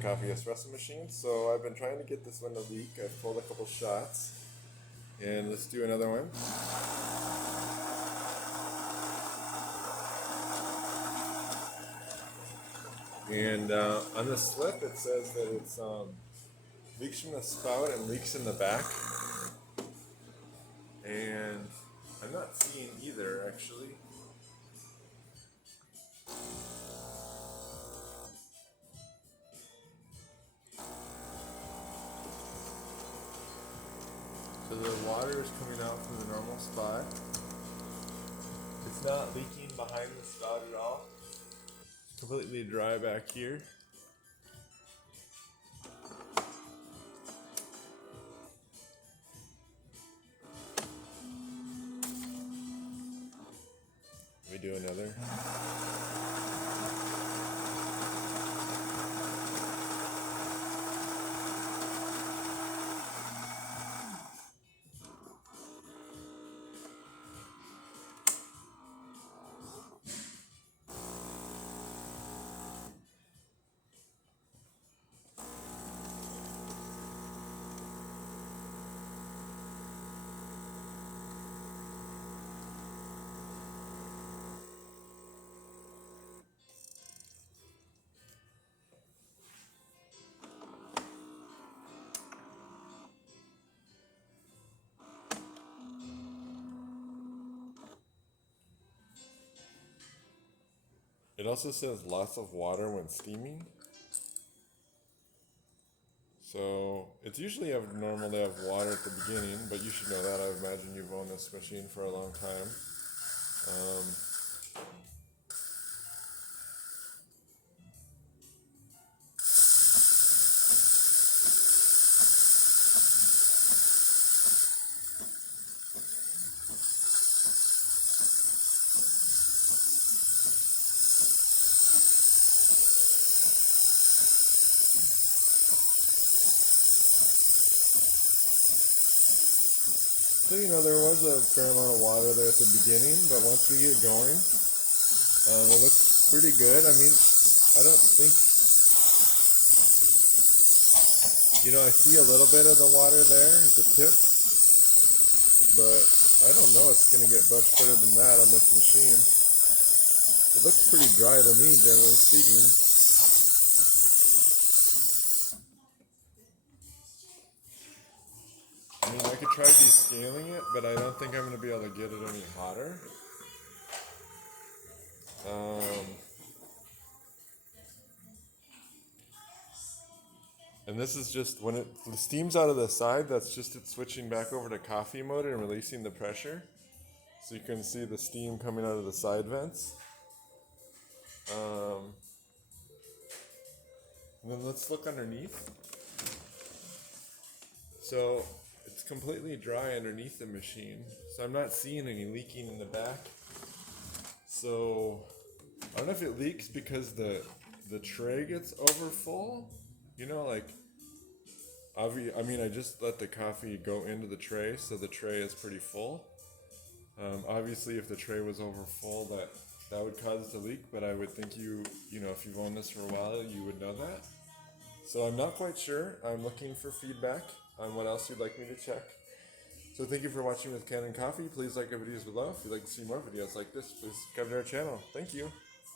Coffee espresso machine. So I've been trying to get this one to leak. I've pulled a couple shots, and let's do another one. And on the slip it says that it's leaks from the spout and leaks in the back, and I'm not seeing either actually. So the water is coming out from the normal spot. It's not leaking behind the spout at all. It's completely dry back here. We do another. It also says lots of water when steaming. So it's usually normal to have water at the beginning, but you should know that. I imagine you've owned this machine for a long time. So, there was a fair amount of water there at the beginning, but once we get going, it looks pretty good. I mean, I don't think, I see a little bit of the water there at the tip, but I don't know it's going to get much better than that on this machine. It looks pretty dry to me, generally speaking. I mean, I could try descaling it, but I don't think I'm going to be able to get it any hotter. And this is just, when it steams out of the side, that's just it switching back over to coffee mode and releasing the pressure. So you can see the steam coming out of the side vents. And then let's look underneath. So it's completely dry underneath the machine. So I'm not seeing any leaking in the back. So I don't know if it leaks because the tray gets over full. I just let the coffee go into the tray, so the tray is pretty full. Obviously, if the tray was over full, that would cause it to leak, but I would think if you've owned this for a while, you would know that. So I'm not quite sure. I'm looking for feedback on what else you'd like me to check. So thank you for watching with Kanen Coffee. Please like our videos below. If you'd like to see more videos like this, please subscribe to our channel. Thank you.